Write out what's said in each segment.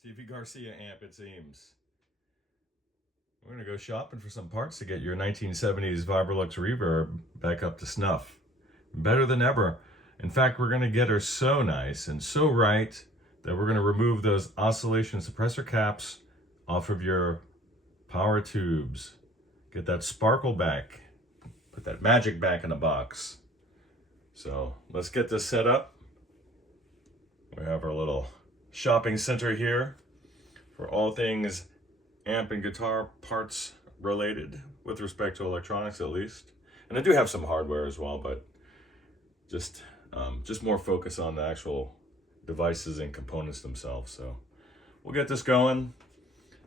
Stevie Garcia amp, it seems. We're going to go shopping for some parts to get your 1970s Vibrolux reverb back up to snuff. Better than ever. In fact, we're going to get her so nice and so right that we're going to remove those oscillation suppressor caps off of your power tubes. Get that sparkle back. Put that magic back in the box. So let's get this set up. We have our little shopping center here for all things amp and guitar parts related, with respect to electronics at least. And I do have some hardware as well, but just more focus on the actual devices and components themselves. So we'll get this going.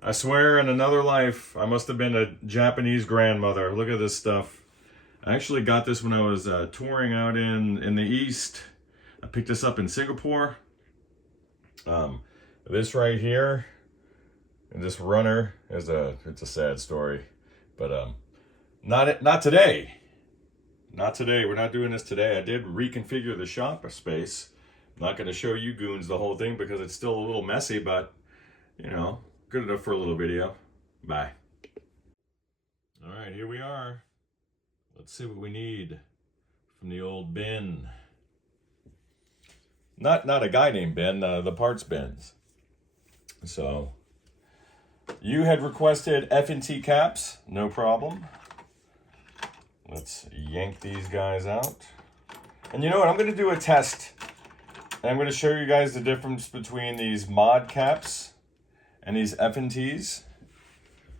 I swear in another life, I must have been a Japanese grandmother. Look at this stuff. I actually got this when I was touring out in the East. I picked this up in Singapore. This right here, and this runner is it's a sad story, but not today. Not today. We're not doing this today. I did reconfigure the shop space. I'm not going to show you goons the whole thing because it's still a little messy, but you know, good enough for a little video. Bye. All right, here we are. Let's see what we need from the old bin. Not a guy named Ben, the parts bins. So you had requested F&T caps, no problem. Let's yank these guys out. And you know what, I'm gonna do a test. And I'm gonna show you guys the difference between these mod caps and these F&Ts.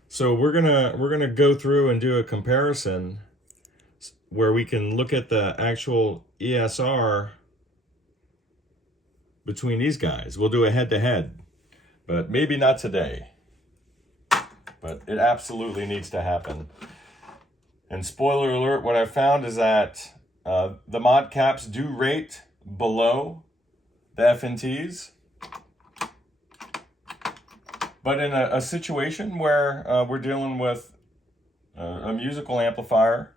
So we're gonna go through and do a comparison where we can look at the actual ESR between these guys. We'll do a head-to-head, but maybe not today. But it absolutely needs to happen. And spoiler alert, what I found is that the mod caps do rate below the F&Ts. But in a situation where we're dealing with a musical amplifier,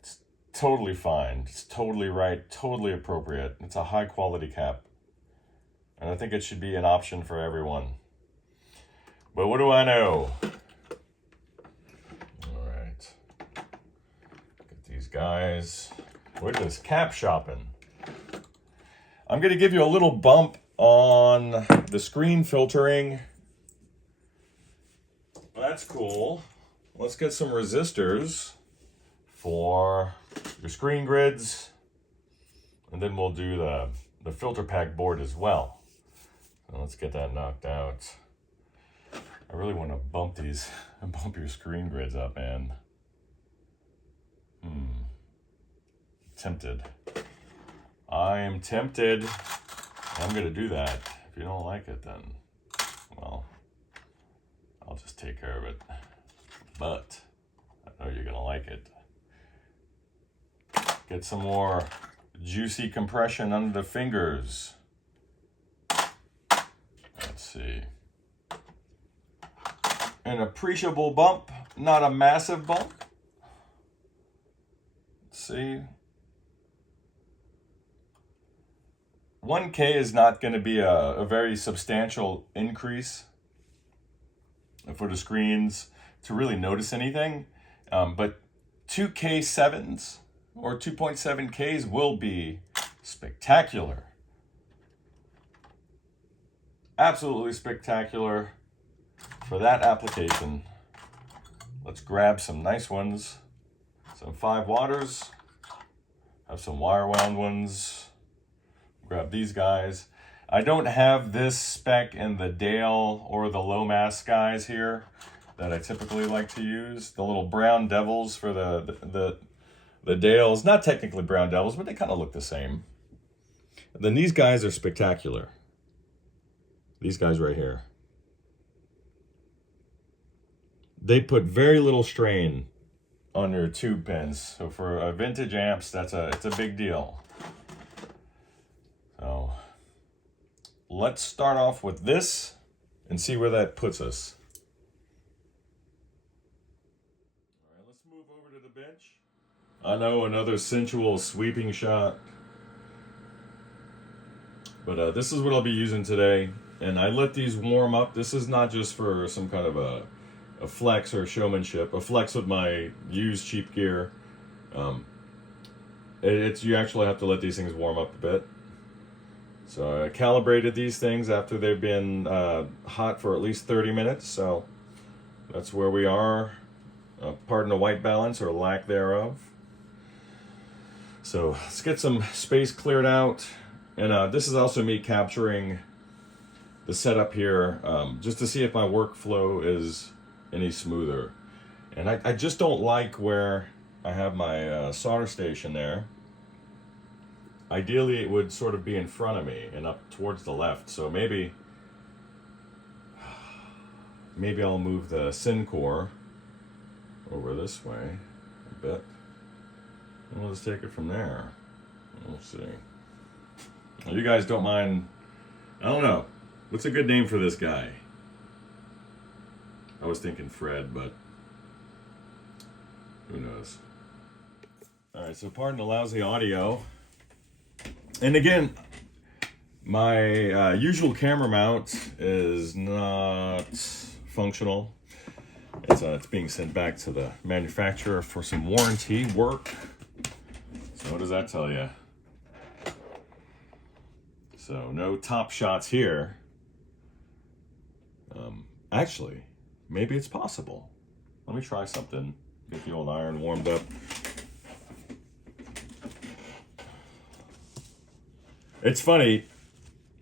it's totally fine. It's totally right, totally appropriate. It's a high quality cap. And I think it should be an option for everyone. But what do I know? All right. Get these guys. We're just cap shopping. I'm going to give you a little bump on the screen filtering. That's cool. Let's get some resistors for your screen grids. And then we'll do the filter pack board as well. So let's get that knocked out. I really want to bump your screen grids up, man. Tempted. I am tempted. I'm going to do that. If you don't like it, then, well, I'll just take care of it. But I know you're going to like it. Get some more juicy compression under the fingers. Let's see. An appreciable bump, not a massive bump. Let's see. 1K is not going to be a very substantial increase for the screens to really notice anything. But 2K7s or 2.7Ks will be spectacular. Absolutely spectacular for that application. Let's grab some nice ones. Some 5 waters. Have some wire wound ones. Grab these guys. I don't have this spec in the Dale or the low mass guys here that I typically like to use. The little brown devils for the Dales. Not technically brown devils, but they kind of look the same. And then these guys are spectacular. These guys right here. They put very little strain on your tube pins. So for a vintage amps, it's a big deal. So let's start off with this and see where that puts us. All right, let's move over to the bench. I know, another sensual sweeping shot. But this is what I'll be using today. And I let these warm up. This is not just for some kind of a flex or showmanship. A flex with my used cheap gear. You actually have to let these things warm up a bit. So I calibrated these things after they've been hot for at least 30 minutes. So that's where we are. Pardon the white balance or lack thereof. So let's get some space cleared out. And this is also me capturing the setup here just to see if my workflow is any smoother. And I just don't like where I have my solder station there. Ideally, it would sort of be in front of me and up towards the left. So maybe I'll move the syn core over this way a bit. And we'll just take it from there. We'll see. You guys don't mind, I don't know. What's a good name for this guy? I was thinking Fred, but who knows? Alright, so pardon the lousy audio. And again, my usual camera mount is not functional. It's being sent back to the manufacturer for some warranty work. So what does that tell you? So no top shots here. Actually, maybe it's possible. Let me try something. Get the old iron warmed up. It's funny.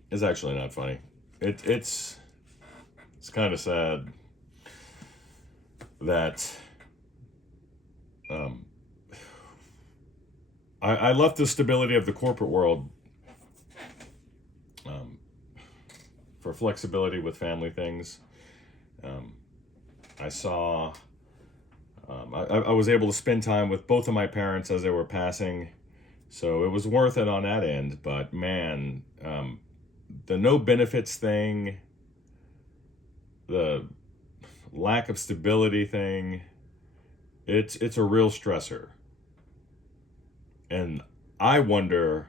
It's actually not funny. It's kind of sad that I left the stability of the corporate world for flexibility with family things. I saw, I was able to spend time with both of my parents as they were passing, so it was worth it on that end. But man, the no benefits thing, the lack of stability thing, it's a real stressor. And I wonder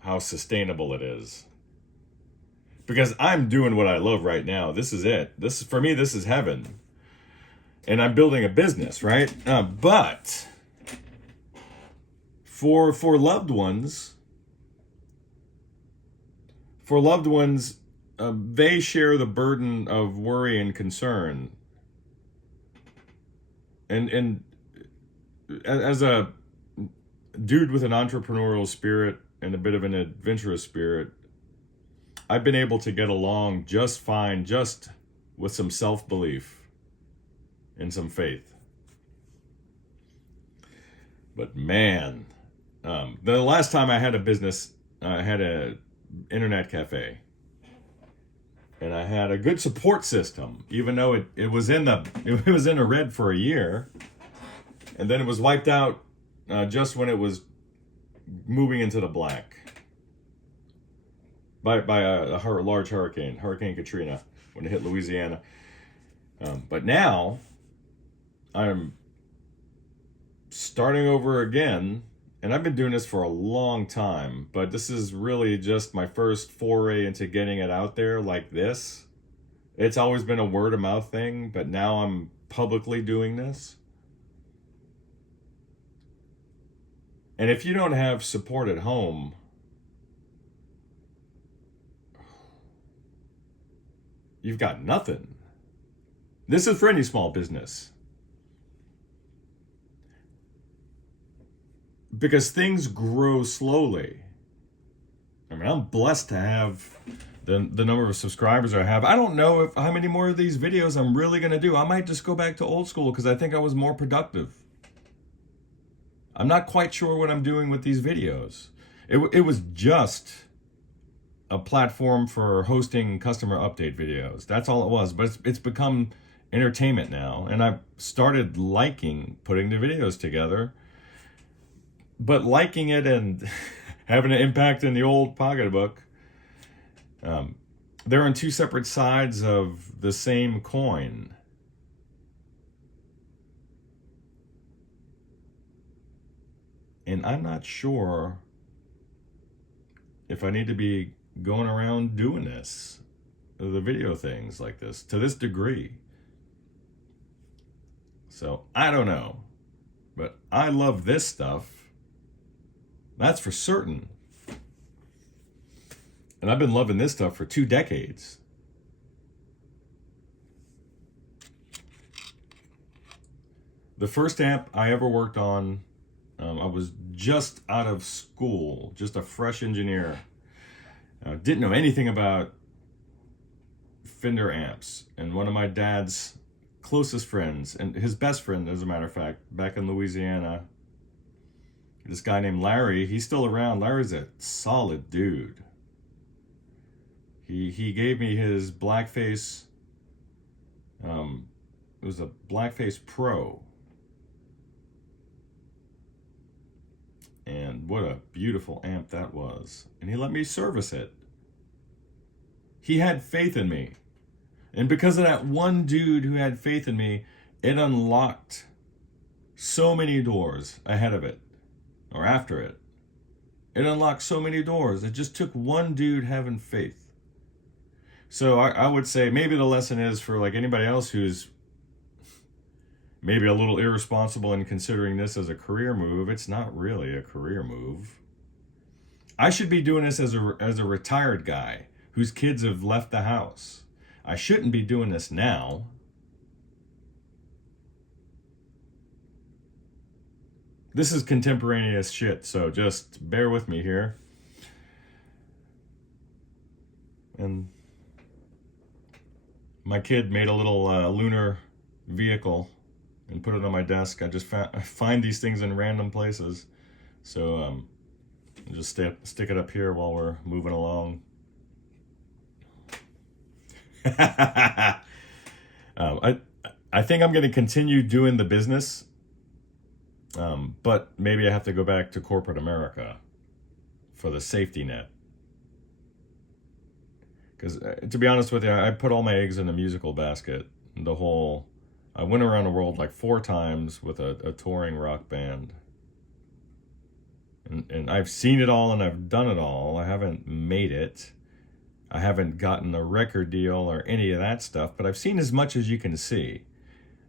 how sustainable it is. Because I'm doing what I love right now. This is it. For me, this is heaven. And I'm building a business, right? But for loved ones, they share the burden of worry and concern. And as a dude with an entrepreneurial spirit and a bit of an adventurous spirit, I've been able to get along just fine, just with some self-belief and some faith. But man, the last time I had a business, I had an internet cafe. And I had a good support system, even though it was in the red for a year. And then it was wiped out just when it was moving into the black. By a large hurricane, Hurricane Katrina, when it hit Louisiana. But now, I'm starting over again, and I've been doing this for a long time, but this is really just my first foray into getting it out there like this. It's always been a word of mouth thing, but now I'm publicly doing this. And if you don't have support at home, you've got nothing. This is for any small business. Because things grow slowly. I mean, I'm blessed to have the number of subscribers I have. I don't know how many more of these videos I'm really going to do. I might just go back to old school because I think I was more productive. I'm not quite sure what I'm doing with these videos. It was just a platform for hosting customer update videos. That's all it was. But it's become entertainment now. And I've started liking putting the videos together. But liking it and having an impact in the old pocketbook, they're on two separate sides of the same coin. And I'm not sure if I need to be going around doing this, the video things like this, to this degree. So, I don't know. But I love this stuff. That's for certain. And I've been loving this stuff for 2 decades. The first amp I ever worked on, I was just out of school, just a fresh engineer. Didn't know anything about Fender amps. And one of my dad's closest friends, and his best friend, as a matter of fact, back in Louisiana, this guy named Larry, he's still around. Larry's a solid dude. He gave me his Blackface, it was a Blackface Pro. And what a beautiful amp that was. And he let me service it. He had faith in me. And because of that one dude who had faith in me, it unlocked so many doors ahead of it, or after it. It unlocked so many doors. It just took one dude having faith. So I would say maybe the lesson is for like anybody else who's maybe a little irresponsible in considering this as a career move. It's not really a career move. I should be doing this as a retired guy whose kids have left the house. I shouldn't be doing this now. This is contemporaneous shit, so just bear with me here. And my kid made a little lunar vehicle and put it on my desk. I just find these things in random places. So I'll just stick it up here while we're moving along. I think I'm going to continue doing the business, but maybe I have to go back to corporate America for the safety net. Because to be honest with you, I put all my eggs in a musical basket. I went around the world like 4 times with a touring rock band. And I've seen it all and I've done it all. I haven't made it. I haven't gotten a record deal or any of that stuff, but I've seen as much as you can see.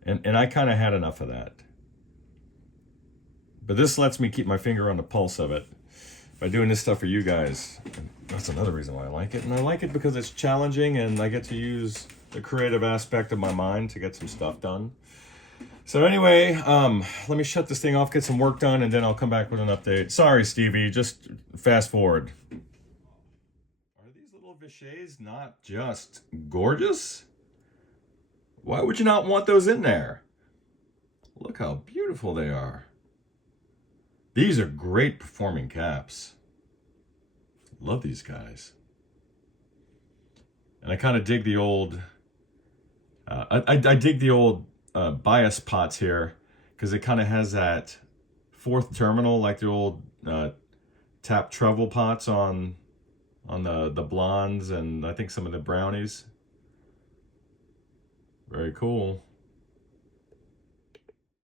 And I kind of had enough of that. But this lets me keep my finger on the pulse of it by doing this stuff for you guys. And that's another reason why I like it. And I like it because it's challenging and I get to use the creative aspect of my mind to get some stuff done. So anyway, let me shut this thing off, get some work done, and then I'll come back with an update. Sorry, Stevie, just fast forward. Are these little Vichys not just gorgeous? Why would you not want those in there? Look how beautiful they are. These are great performing caps. Love these guys. And I kind of dig the old... I dig the old bias pots here because it kind of has that 4th terminal like the old tap treble pots on the blondes and I think some of the brownies. Very cool.